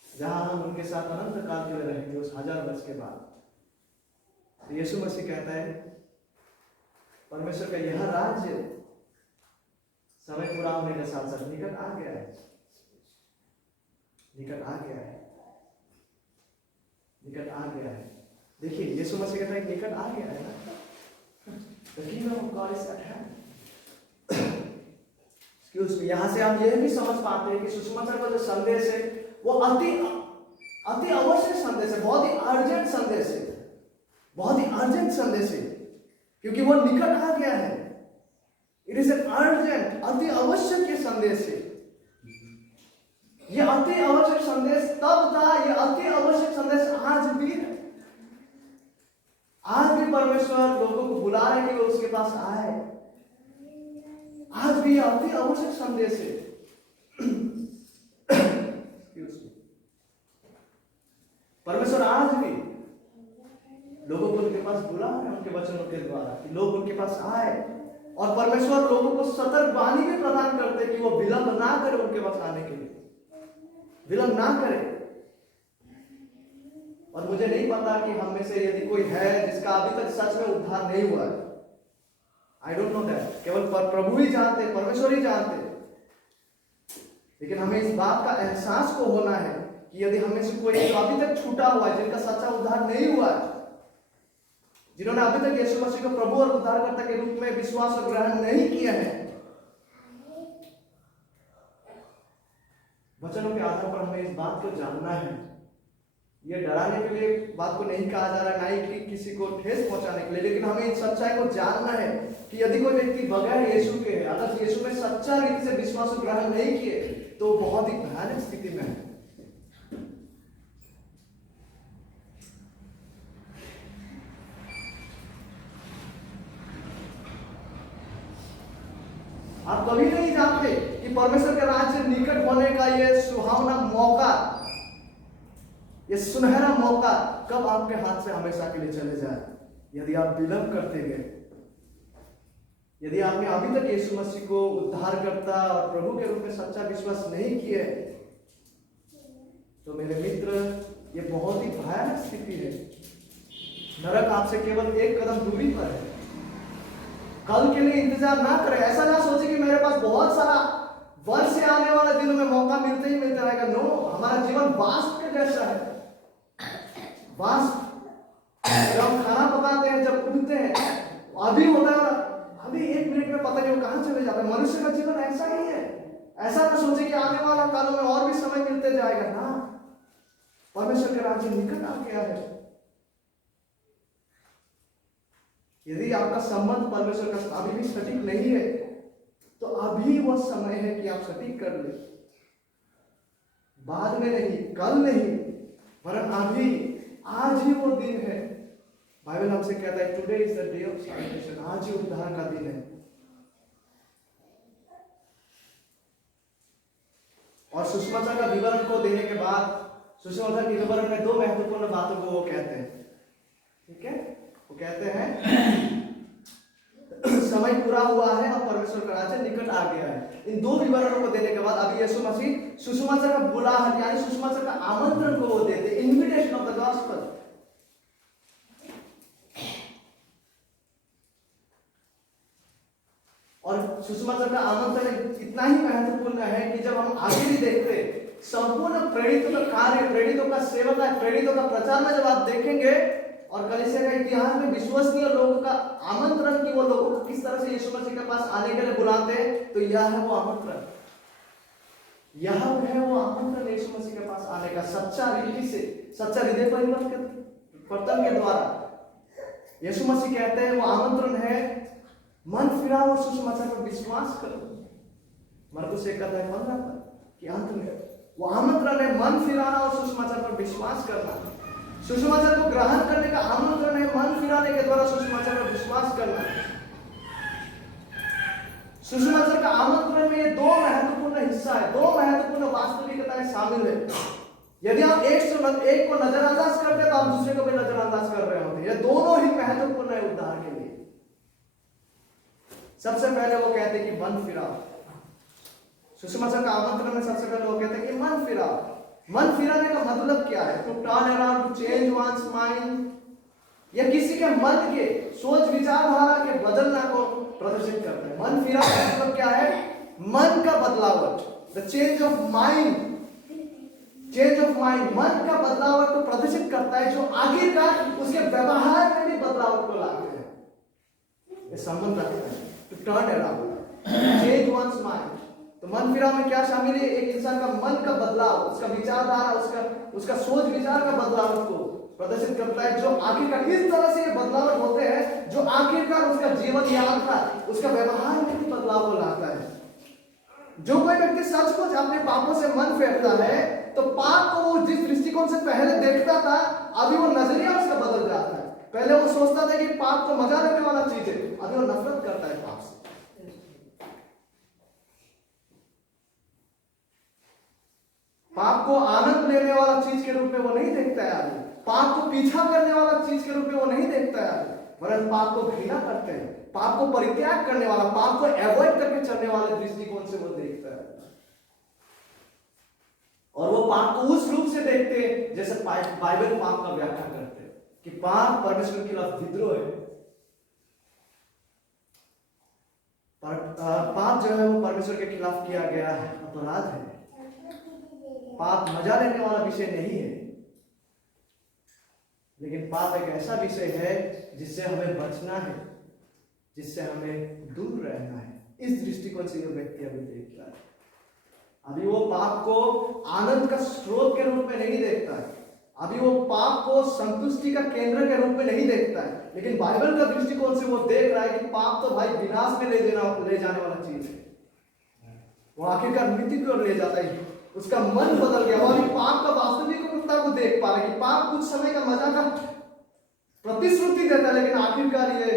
जहां हम उनके साथ अनंत काल के लिए रहेंगे उस 1000 वर्ष के बाद। तो यीशु मसीह कहता है परमेश्वर का यह राज्य समय पूरा होने के साथ साथ निकट आ गया है, निकट आ गया है, निकट आ गया है। देखिए यीशु मसीह कहता है निकट आ गया है ना, the kingdom of God is at hand। यहां से हम यह भी समझ पाते हैं कि सुसमाचार का जो संदेश है वो अति आवश्यक संदेश है, बहुत ही अर्जेंट संदेश है, बहुत ही अर्जेंट संदेश है, क्योंकि वो निकट आ गया है। इट इज एन अर्जेंट, अति आवश्यक ये संदेश है। ये अति आवश्यक संदेश तब था, ये अति आवश्यक संदेश आज भी है। आज भी परमेश्वर लोगों को बुला रहे कि वो उसके पास आए। आज भी यह अति आवश्यक संदेश है। परमेश्वर आज भी लोगों को उनके पास बुला रहे हैं, उनके वचनों के द्वारा, कि लोग उनके पास आए। और परमेश्वर लोगों को सतर्क वाणी भी प्रदान करते कि वो विलंब ना करे उनके पास आने के लिए, विलंब ना करे। और मुझे नहीं पता कि हम में से यदि कोई है जिसका अभी तक सच में उद्धार नहीं हुआ है। आई डोंट नो दैट, केवल प्रभु ही जानते, परमेश्वर ही जानते। लेकिन हमें इस बात का एहसास को होना है कि यदि हमें से कोई अभी तक छूटा हुआ है, जिनका सच्चा उद्धार नहीं हुआ है, जिन्होंने अभी तक यीशु मसीह को प्रभु और उद्धारकर्ता के रूप में विश्वास और ग्रहण नहीं किया है, वचनों के आधार पर हमें इस बात को जानना है। ये डराने के लिए बात को नहीं कहा जा रहा है, ना ही कि किसी को ठेस पहुंचाने के लिए, लेकिन हमें इस सच्चाई को जानना है कि यदि कोई व्यक्ति बगैर यीशु के है, अगर यीशु में सच्चा रीति से विश्वास और ग्रहण नहीं किए, तो बहुत ही भयानक स्थिति में है। आप कभी नहीं जानते कि परमेश्वर के राज्य निकट होने का ये सुहावना मौका, ये सुनहरा मौका कब आपके हाथ से हमेशा के लिए चले जाए, यदि आप विलंब करते गए। यदि आपने अभी तक यीशु मसीह को उद्धारकर्ता और प्रभु के रूप में सच्चा विश्वास नहीं किए, तो मेरे मित्र ये बहुत ही भयानक स्थिति है। नरक आपसे केवल एक कदम दूरी पर है। कल के लिए इंतजार ना करें। ऐसा ना सोचे कि मेरे पास बहुत सारा वर्ष से आने वाले दिनों में मौका मिलते ही मिलता रहेगा। नो, हमारा जीवन वाष्प के जैसा है। वाष्प, जब हम खाना पकाते हैं, जब उठते हैं, अभी होता है, अभी 1 मिनट में पता नहीं वो कहां चले जाता है। मनुष्य का जीवन ऐसा ही है। ऐसा ना सोचे कि आने वाला कालों में और भी समय मिलते जाएगा ना। परमेश्वर के राज्य निकट आ गया है। यदि आपका संबंध परमेश्वर का अभी भी सटीक नहीं है, तो अभी वह समय है कि आप सटीक कर ले। बाद में नहीं, कल नहीं, वरन अभी, आज ही वो दिन है। बाइबल हमसे कहता है today is the day of salvation. आज ही उद्धार का दिन है। और सुसमाचार का विवरण को देने के बाद, सुसमाचार के विवरण में 2 महत्वपूर्ण बातों को वो कहते हैं। ठीक है, वो कहते हैं समय पूरा हुआ है और परमेश्वर का राज्य निकट आ गया है। इन 2 विवरणों को देने के बाद अभी यीशु मसीह सुसमाचार का बुलाहट यानी सुसमाचार का आमंत्रण को वो देते, इन्विटेशन ऑफ द गॉस्पेल। और सुसमाचार का आमंत्रण इतना ही महत्वपूर्ण है कि जब हम आगे भी देखते, संपूर्ण प्रेरितों का कार्य, प्रेरितों का सेवा, प्रेरितों का प्रचार में जब आप देखेंगे और कलीसिया का इतिहास में विश्वसनीय लोगों का आमंत्रण कि वो लोगों को किस तरह से यीशु मसीह के पास आने के लिए बुलाते हैं, तो यह है वो आमंत्रण। यह है वो आमंत्रण यीशु मसीह के पास आने का, सच्चा रीति से, सच्चा हृदय परिवर्तन के द्वारा। यीशु मसीह कहते हैं वो आमंत्रण है मन फिराओ और सुसमाचार पर विश्वास करो। मरकुस 1:15 कि अंत में वो आमंत्रण है मन फिराना और सुसमाचार पर विश्वास करना। सुसमाचार को ग्रहण करने का आमंत्रण है मन फिराने के द्वारा सुसमाचार पर विश्वास करना। सुसमाचार का आमंत्रण में ये दो महत्वपूर्ण हिस्सा है, दो महत्वपूर्ण वास्तविकताएं शामिल है। यदि आप एक को नजरअंदाज करते हैं तो आप दूसरे को भी नजरअंदाज कर रहे होते हैं। ये दोनों ही महत्वपूर्ण है उद्धार के लिए। सबसे पहले वो कहते हैं कि मन फिराओ। सुसमाचार का आमंत्रण में सबसे पहले वो कहते हैं कि मन फिराओ। मन फिराने का मतलब क्या है? To turn around, to change one's mind, या किसी के मन के सोच विचारधारा के बदलना को प्रदर्शित करता है। मन फिराने का मतलब क्या है? मन का बदलावट, the change of mind. Change of mind मन का बदलावट को प्रदर्शित करता है, जो आखिरकार उसके व्यवहार में भी बदलावट को लाते हैं। ये संबंध रखता है to turn around, change one's mind. तो मन फिराव में क्या शामिल है? एक इंसान का मन का बदलाव, उसका विचारधारा, उसका सोच विचार का बदलाव को प्रदर्शित करता है, जो आखिरकार इस तरह से बदलाव होते हैं जो आखिरकार उसका जीवन यात्रा, उसका व्यवहार में भी बदलाव को लाता है। जो कोई व्यक्ति सचमुच अपने पापों से मन फेरता है तो पाप को वो जिस दृष्टिकोण से पहले देखता था, अभी वो नजरिया उसका बदल जाता है। पहले वो सोचता था कि पाप तो मजा लेने वाला चीज है, अभी वो नफरत करता है पाप से। पाप को आनंद लेने वाला चीज के रूप में वो नहीं देखता है आदमी। पाप को पीछा करने वाला चीज के रूप में वो नहीं देखता है आदमी, वरन पाप को घृणा करते हैं। पाप को परित्याग करने वाला, पाप को अवॉइड करके चलने वाले दृष्टिकोण से वो देखता है। और वो पाप को उस रूप से देखते हैं जैसे बाइबल पाप का व्याख्या करते हैं कि पाप परमेश्वर के खिलाफ विद्रोह है। पाप जो है वो परमेश्वर के खिलाफ किया गया है, अपराध है। पाप मजा लेने वाला विषय नहीं है, लेकिन पाप एक ऐसा विषय है जिससे हमें बचना है, जिससे हमें दूर रहना है। इस दृष्टिकोण से यह व्यक्ति अभी देखता है। अभी वो पाप को आनंद का स्रोत के रूप में नहीं देखता है, अभी वो पाप को संतुष्टि का केंद्र के रूप में नहीं देखता है, लेकिन बाइबल का दृष्टिकोण से वो देख रहा है कि पाप तो भाई विनाश में ले जाने वाला चीज है। वो आखिरकार मृत्यु की ओर ले जाता है। उसका मन बदल गया और पाप का वास्तविकता को देख पा रहा है कि पाप कुछ समय का मजा का प्रतिश्रुति देता है, लेकिन आखिरकार ये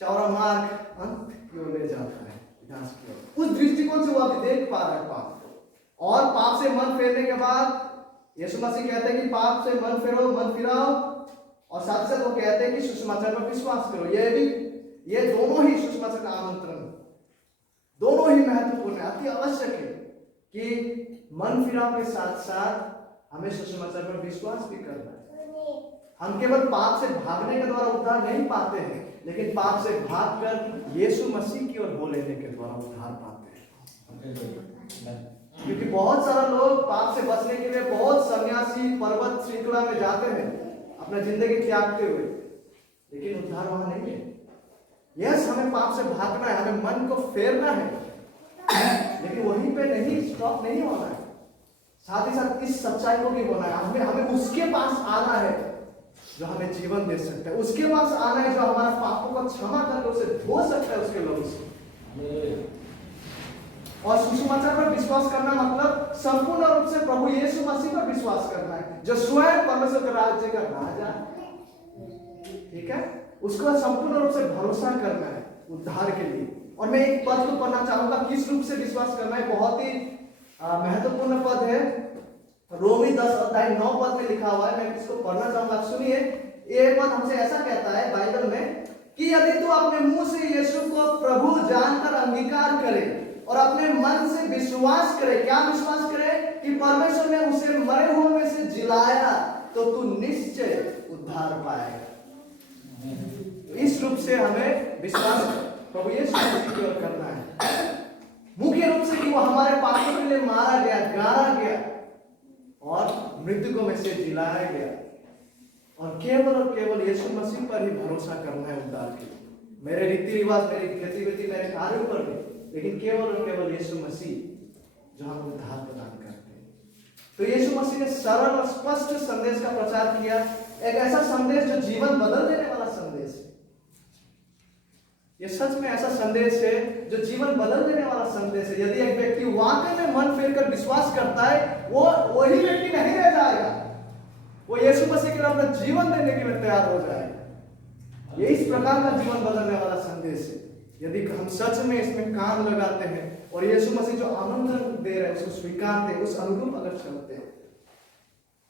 चौड़ा मार्ग अंत की ओर ले जाता है, विनाश की ओर। उस दृष्टिकोण से वो अभी देख पा रहा है पाप को। और पाप से मन फेरने के बाद यीशु मसीह कहते हैं कि पाप से मन फेरो, मन फिराओ, और साथ साथ वो कहते हैं कि सुसमाचार पर विश्वास करो। ये दोनों ही सुसमाचार का आमंत्रण, दोनों ही महत्वपूर्ण है, अति आवश्यक है कि मन फिराव के साथ साथ हमें सुसमाचार पर विश्वास भी करना है। हम केवल पाप से भागने के द्वारा उद्धार नहीं पाते हैं, लेकिन पाप से भागकर यीशु मसीह की ओर हो लेने के द्वारा उद्धार पाते हैं। क्योंकि बहुत सारा लोग पाप से बचने के लिए बहुत सन्यासी पर्वत श्रृंखला में जाते हैं अपना जिंदगी त्यागते हुए, लेकिन उद्धार वहां नहीं है। यस, हमें पाप से भागना है, हमें मन को फेरना है, लेकिन वहीं पे नहीं स्टॉप नहीं होना है। साथ ही साथ इस सच्चाई को भी होना है, हमें उसके पास आना है जो हमें जीवन दे सकता है, उसके पास आना है जो हमारा पापों को क्षमा करके उसे धो सकता है उसके लहू से। और सुसमाचार पर विश्वास करना मतलब संपूर्ण रूप से प्रभु यीशु मसीह पर विश्वास करना है, जो स्वयं परमेश्वर के राज्य का राजा है। ठीक है, उसको संपूर्ण रूप से भरोसा करना है उद्धार के लिए। और मैं एक पद को पढ़ना चाहूंगा, किस रूप से विश्वास करना है। बहुत ही महत्वपूर्ण पद है, रोमी 10:9 में लिखा हुआ है। मैं इसको पढ़ना चाहूंगा, आप सुनिए। ये पद हमसे ऐसा कहता है बाइबल में कि यदि तू अपने मुंह से यीशु को प्रभु जानकर अंगीकार करे और अपने मन से विश्वास करे, क्या विश्वास करे? कि परमेश्वर ने उसे मरे हुए में से जिलाया, तो तू निश्चय उद्धार पाएगा। तो इस रूप से हमें विश्वास प्रभु यीशु मसीह की ओर करना है। मुख्य रूप से कि वो हमारे पापों के लिए मारा गया, गाड़ा गया और मृतकों में से जिलाया गया, और केवल यीशु मसीह पर ही भरोसा करना है उद्धार के लिए। मेरे रीति रिवाज, मेरी गतिविधि, मेरे कार्यों पर नहीं, लेकिन केवल यीशु मसीह जो हम उद्धार प्रदान करते हैं। तो यीशु मसीह ने सरल और स्पष्ट संदेश का प्रचार किया, एक ऐसा संदेश जो जीवन बदल देने वाला संदेश है। ये सच में ऐसा संदेश है जो जीवन बदल देने वाला संदेश है। यदि एक व्यक्ति वाकई में मन फेर कर विश्वास करता है, वो वही व्यक्ति नहीं रह जाएगा, वो यीशु मसीह के लिए अपना जीवन देने के लिए तैयार हो जाएगा। ये इस प्रकार का जीवन बदलने वाला संदेश है। यदि हम सच में इसमें काम लगाते हैं और यीशु मसीह जो आमंत्रण दे रहे हैं उसको स्वीकारते हैं, उस अनुरूप अगर चलते हैं।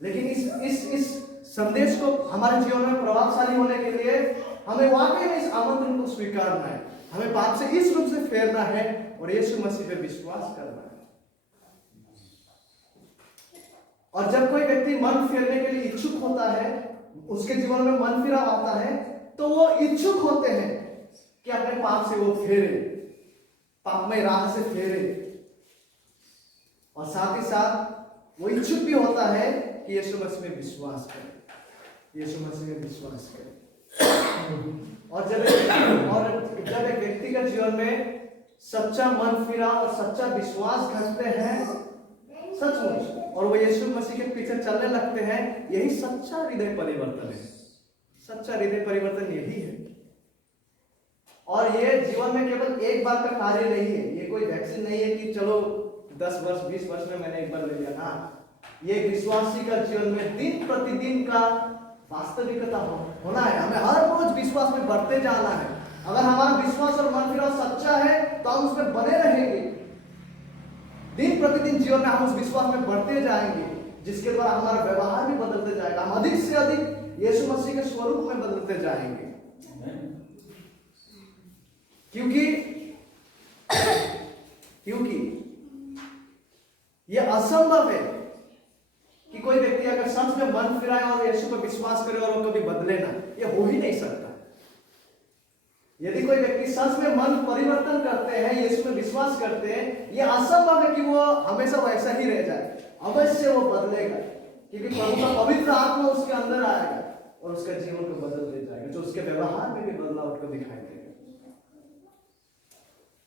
लेकिन इस संदेश को हमारे जीवन में प्रभावशाली होने के लिए हमें वाकई में इस आमंत्रण को स्वीकारना है। हमें पाप से इस रूप से फेरना है और यीशु मसीह पे विश्वास करना है। और जब कोई व्यक्ति मन फेरने के लिए इच्छुक होता है, उसके जीवन में मन फिराव आता है, तो वो इच्छुक होते हैं कि अपने पाप से वो फेरे, पापमय राह से फेरे। और साथ ही साथ वो इच्छुक भी होता है कि यीशु मसीह में विश्वास करे, यीशु मसीह में विश्वास करे। और जब एक व्यक्ति के जीवन में सच्चा मन फिरा और सच्चा विश्वास घटते हैं सचमुच, और वो यीशु मसीह के पीछे चलने लगते हैं, यही सच्चा हृदय परिवर्तन है। सच्चा हृदय परिवर्तन यही है। और ये जीवन में केवल एक बार का कार्य नहीं है। ये कोई वैक्सीन नहीं है कि चलो 10 वर्ष 20 वर्ष में मैंने एक बार ले लिया ना। ये विश्वासी का जीवन में दिन प्रतिदिन का वास्तविकता होना है। हमें हर रोज विश्वास में बढ़ते जाना है। अगर हमारा विश्वास और मन फिराव सच्चा है तो हम उसमें बने रहेंगे। दिन प्रतिदिन जीवन में हम उस विश्वास में बढ़ते जाएंगे, जिसके द्वारा हमारा व्यवहार भी बदलते जाएगा। हम अधिक से अधिक यीशु मसीह के स्वरूप में बदलते जाएंगे। क्योंकि यह असंभव है कि कोई व्यक्ति अगर सच में मन फिराए और यीशु पर विश्वास करे और वो कभी बदले ना। यह हो ही नहीं सकता। यदि कोई व्यक्ति सच में मन परिवर्तन करते हैं, यीशु में विश्वास करते हैं, यह असंभव है कि वो हमेशा वैसा ही रह जाए। अवश्य वो बदलेगा, क्योंकि प्रभु का पवित्र आत्मा उसके अंदर आएगा और उसका जीवन को बदल दे जाएगा, जो उसके व्यवहार में भी बदलाव को दिखाई देगा।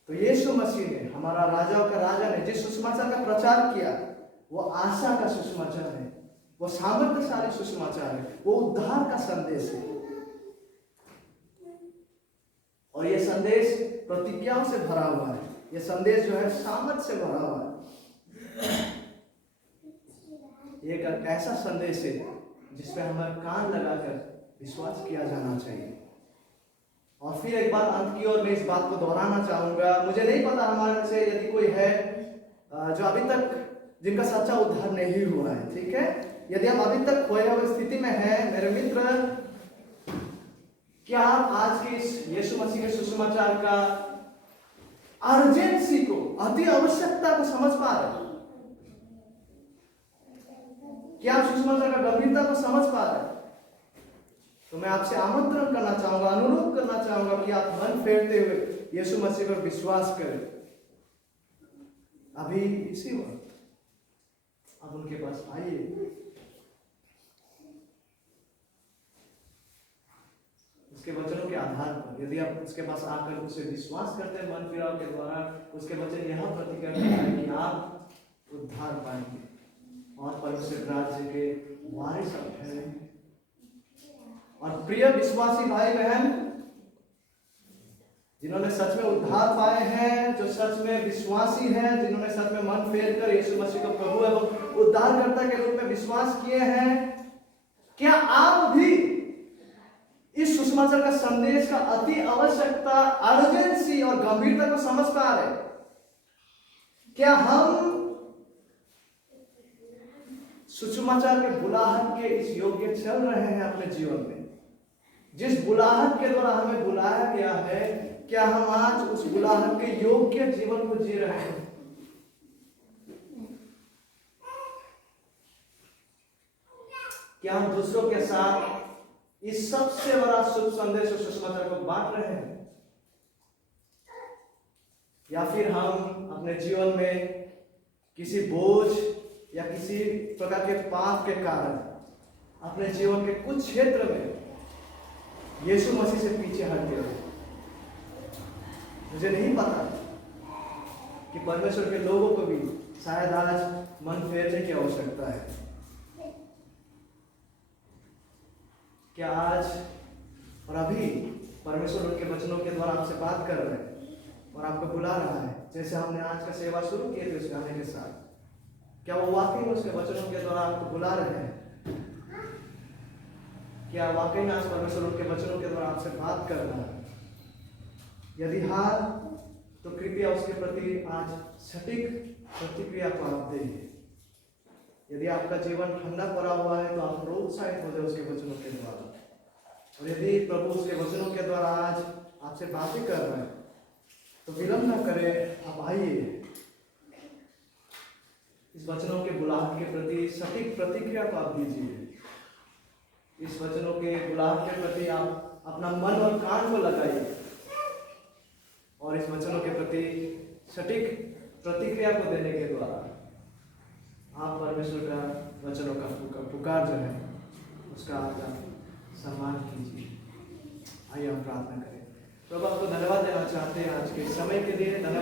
तो यीशु मसीह ने, हमारा राजाओं का राजा ने जिस सुसमाचार का प्रचार किया, वो आशा का सुसमाचार है, वो सामर्थ्यशाली सुसमाचार है, वो उद्धार का संदेश है। और ये संदेश प्रतिज्ञाओं से भरा हुआ है। ये संदेश जो है सामर्थ से भरा हुआ है। ये एक ऐसा संदेश है जिसपे हमें कान लगाकर विश्वास किया जाना चाहिए। और फिर एक बार अंत की ओर मैं इस बात को दोहराना चाहूंगा। मुझे नहीं पता हमारे में से यदि कोई है जो अभी तक जिनका सच्चा उद्धार नहीं हुआ है, ठीक है। यदि आप अभी तक खोए हुए स्थिति में हैं, मेरे मित्र, क्या आप आज के इस यीशु मसीह के सुसमाचार का अर्जेंसी को, अति आवश्यकता को समझ पा रहे हैं? क्या आप सुसमाचार का गंभीरता को समझ पा रहे हैं? तो मैं आपसे आमंत्रण करना चाहूंगा, अनुरोध करना चाहूंगा कि आप मन फेरते हुए यीशु मसीह पर विश्वास करें। अभी इसी वक्त आप उनके पास आइए, उसके वचनों के आधार पर। यदि आप उसके पास आकर उसे विश्वास करते हैं मन फिराव के द्वारा, उसके वचन यह प्रतिज्ञा है कि आप उद्धार पाएंगे और परमेश्वर राज्य के वारिस आप ठहरेंगे। और प्रिय विश्वासी भाई बहन, जिन्होंने सच में उद्धार पाए हैं, जो सच में विश्वासी हैं, जिन्होंने सच में मन फेर कर यीशु मसीह को प्रभु एवं उद्धारकर्ता के रूप में विश्वास किए हैं, क्या आप भी इस सुसमाचार का संदेश का अति आवश्यकता, अर्जेंसी और गंभीरता को समझ पा रहे? क्या हम सुसमाचार के बुलाहट के इस योग्य चल रहे हैं अपने जीवन में? जिस बुलाहट के द्वारा हमें बुलाया गया है, क्या हम आज उस बुलाहट के योग्य जीवन को जी रहे हैं? क्या हम दूसरों के साथ इस सबसे बड़ा शुभ संदेश और सुसमाचार को बांट रहे हैं? या फिर हम अपने जीवन में किसी बोझ या किसी प्रकार के पाप के कारण अपने जीवन के कुछ क्षेत्र में यीशु मसीह से पीछे हट गए? मुझे नहीं पता कि परमेश्वर के लोगों को भी शायद आज मन फेरने की आवश्यकता है। क्या आज और अभी परमेश्वर उनके वचनों के द्वारा आपसे बात कर रहे हैं और आपको बुला रहा है। जैसे हमने आज का सेवा शुरू किए थे उस गाने के साथ, क्या वो वाकई में उसके वचनों के द्वारा आपको बुला रहे हैं? क्या वाकई में आज परमेश्वर उनके वचनों के द्वारा आपसे बात कर रहा है? यदि हाँ, तो कृपया उसके प्रति आज सटीक प्रतिक्रिया को आप दें। यदि आपका जीवन ठंडा पड़ा हुआ है तो आप प्रोत्साहित हो जाए उसके वचनों के द्वारा। और यदि प्रभु उसके वचनों के द्वारा आज आपसे बातें कर रहे हैं तो विलंब न करें, आप आइए। इस वचनों के बुलाहट के प्रति सटीक प्रतिक्रिया को आप दीजिए। इस वचनों के बुलाहट के प्रति आप अपना मन और कान को लगाइए और इस वचनों के प्रति सटीक प्रतिक्रिया को देने के द्वारा आप परमेश्वर का वचनों का पुकार जो है उसका आपका सम्मान कीजिए। आइए हम प्रार्थना करें। प्रभु आपको धन्यवाद देना चाहते हैं आज के समय के लिए। धन्यवाद।